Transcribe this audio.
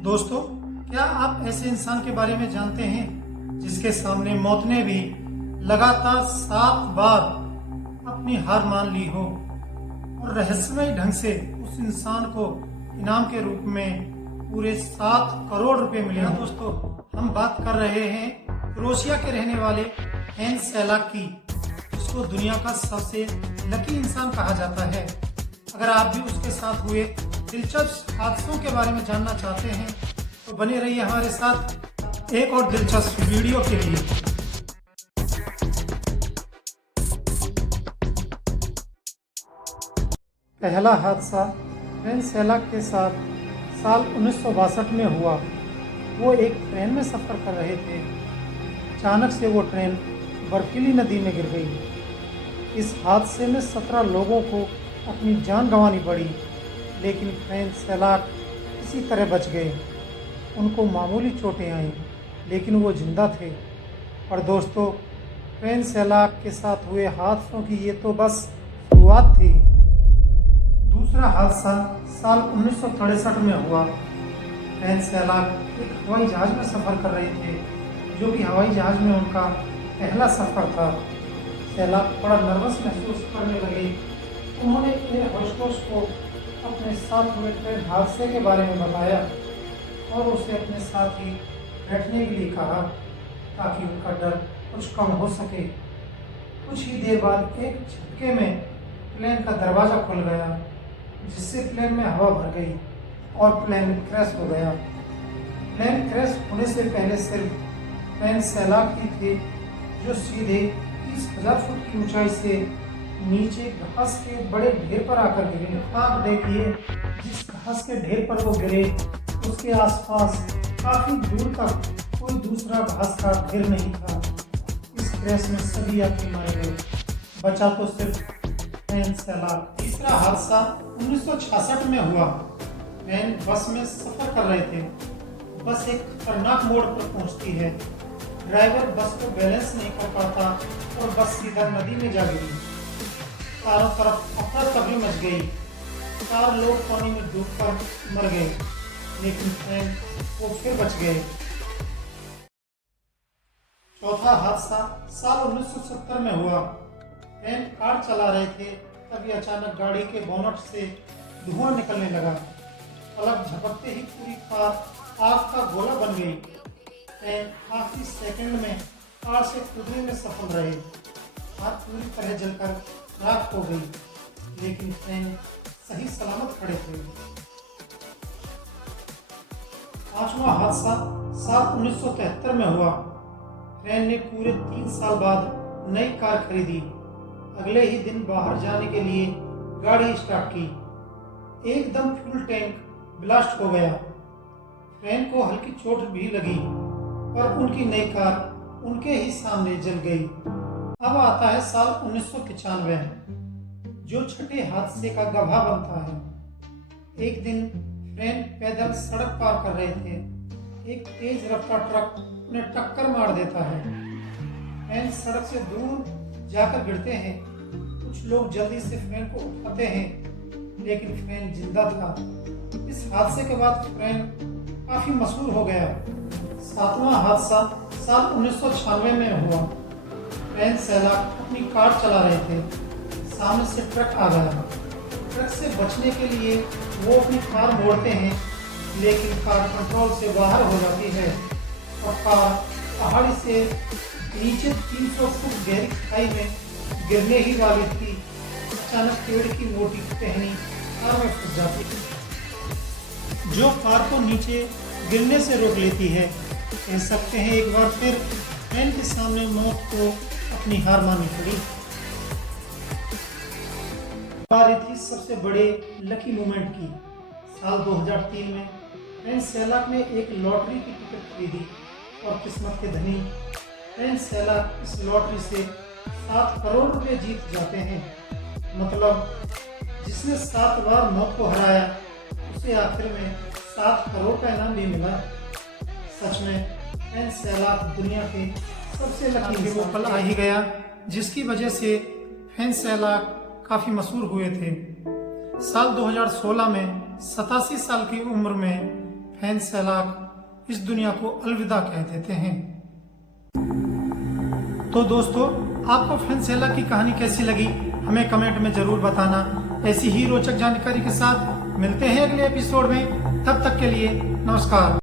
दोस्तों, क्या आप ऐसे इंसान के बारे में जानते हैं जिसके सामने मौत ने भी लगातार 7 बार अपनी हार मान ली हो और रहस्यमय ढंग से उस इंसान को इनाम के रूप में पूरे 7 करोड़ रुपए मिले हैं। दोस्तों, हम बात कर रहे हैं क्रोएशिया के रहने वाले हैंस सेलाक की, जिसको दुनिया का सबसे लकी इंसान कहा जाता है। अगर आप भी उसके साथ हुए दिलचस्प हादसों के बारे में जानना चाहते हैं तो बने रहिए हमारे साथ एक और दिलचस्प वीडियो के लिए। पहला हादसा हैंस सेलाक के साथ साल 1962 में हुआ। वो एक ट्रेन में सफ़र कर रहे थे। अचानक से वो ट्रेन बर्फीली नदी में गिर गई। इस हादसे में 17 लोगों को अपनी जान गंवानी पड़ी, लेकिन हैंस सेलाक किसी तरह बच गए। उनको मामूली चोटें आईं, लेकिन वो जिंदा थे। और दोस्तों, हैंस सेलाक के साथ हुए हादसों की ये तो बस शुरुआत थी। दूसरा हादसा साल 1963 में हुआ। हैंस सेलाक एक हवाई जहाज़ में सफ़र कर रहे थे, जो कि हवाई जहाज़ में उनका पहला सफ़र था। सेलाक बड़ा नर्वस महसूस करने लगे। उन्होंने एयर होस्टेस को अपने साथ हुए ट्रेन हादसे के बारे में बताया और उसे अपने साथ ही बैठने के लिए कहा, ताकि उनका डर कुछ कम हो सके। कुछ ही देर बाद एक झटके में प्लेन का दरवाज़ा खुल गया, जिससे प्लेन में हवा भर गई और प्लेन क्रैश हो गया। प्लेन क्रैश होने से पहले सिर्फ हैंस सेलाक ही थे जो सीधे 30,000 फुट की ऊंचाई से नीचे घास के बड़े ढेर पर आकर गिरे। आप देखिए, जिस घास के ढेर पर वो गिरे उसके आसपास काफी दूर तक कोई दूसरा घास का ढेर नहीं था। इस क्रैश में सभी यात्री मारे गए, बचा तो सिर्फ हैंस सेलाक। तीसरा हादसा 1966 में हुआ। ट्रेन बस में सफर कर रहे थे। बस एक खतरनाक मोड़ पर पहुंचती है। ड्राइवर बस को बैलेंस नहीं कर पाता और बस सीधा नदी में जा गिरी। चारों तरफ अफरा तफरी मच गई। 4 लोग पानी में डूबकर मर गए, लेकिन ट्रेन वो फिर बच गए। चौथा हादसा साल 1970 में हुआ। ट्रेन कार चला रहे थे, तभी अचानक गाड़ी के बोनट से धुआं निकलने लगा। पलक झपकते ही पूरी कार आग का गोला बन गई। ट्रेन आखिरी सेकंड में कार से कूदने में सफल रहे। कार पूरी तरह जलकर राख हो गई, लेकिन ट्रेन सही सलामत खड़े थे। पांचवा हादसा साल 1973 में हुआ। ट्रेन ने पूरे 3 साल बाद नई कार खरीदी। अगले ही दिन बाहर जाने के लिए गाड़ी स्टार्ट की। एकदम फ्यूल टैंक ब्लास्ट हो गया। ट्रेन को हल्की चोट भी लगी और उनकी नई कार उनके ही सामने जल गई। अब आता है साल 1995, जो छठे हादसे का गवाह बनता है। एक दिन ट्रेन पैदल सड़क पार कर रहे थे। एक तेज रफ्तार ट्रक उन्हें टक्कर मार देता है। ट्रेन सड़क से दूर जाकर गिरते हैं। कुछ लोग जल्दी से ट्रेन को उठाते हैं, लेकिन ट्रेन जिंदा था। इस हादसे के बाद ट्रेन काफी मशहूर हो गया। सातवां हादसा साल 1996 में हुआ। हैंस सेलाक अपनी कार चला रहे थे। सामने से ट्रक आ गया। ट्रक से बचने के लिए वो अपनी कार मोड़ते हैं, लेकिन कार कंट्रोल से बाहर हो जाती है और कार पहाड़ी से नीचे 300 फुट गहरी खाई में गिरने ही वाली थी। अचानक पेड़ की मोटी टहनी कार में फंस जाती है, जो कार को नीचे गिरने से रोक लेती है। कह सकते हैं एक बार फिर ट्रेन के सामने मौत को अपनी हार माननी पड़ी। बारी थी सबसे बड़े लकी मोमेंट की। साल 2003 में हैंस सेलाक ने एक लॉटरी की टिकट खरीदी और किस्मत के धनी हैंस सेलाक इस लॉटरी से 7 करोड़ रुपए जीत जाते हैं। मतलब जिसने 7 बार मौत को हराया, उसे आखिर में 7 करोड़ का इनाम भी मिला। सच में हैंस सेलाक दुनिया के सबसे लकी वो पल आ ही गया, जिसकी वजह से हैंस सेलाक काफी मशहूर हुए थे। साल 2016 में 87 साल की उम्र में फैन सैलाक इस दुनिया को अलविदा कह देते हैं। तो दोस्तों, आपको फैन सैलाक की कहानी कैसी लगी हमें कमेंट में जरूर बताना। ऐसी ही रोचक जानकारी के साथ मिलते हैं अगले एपिसोड में। तब तक के लिए नमस्कार।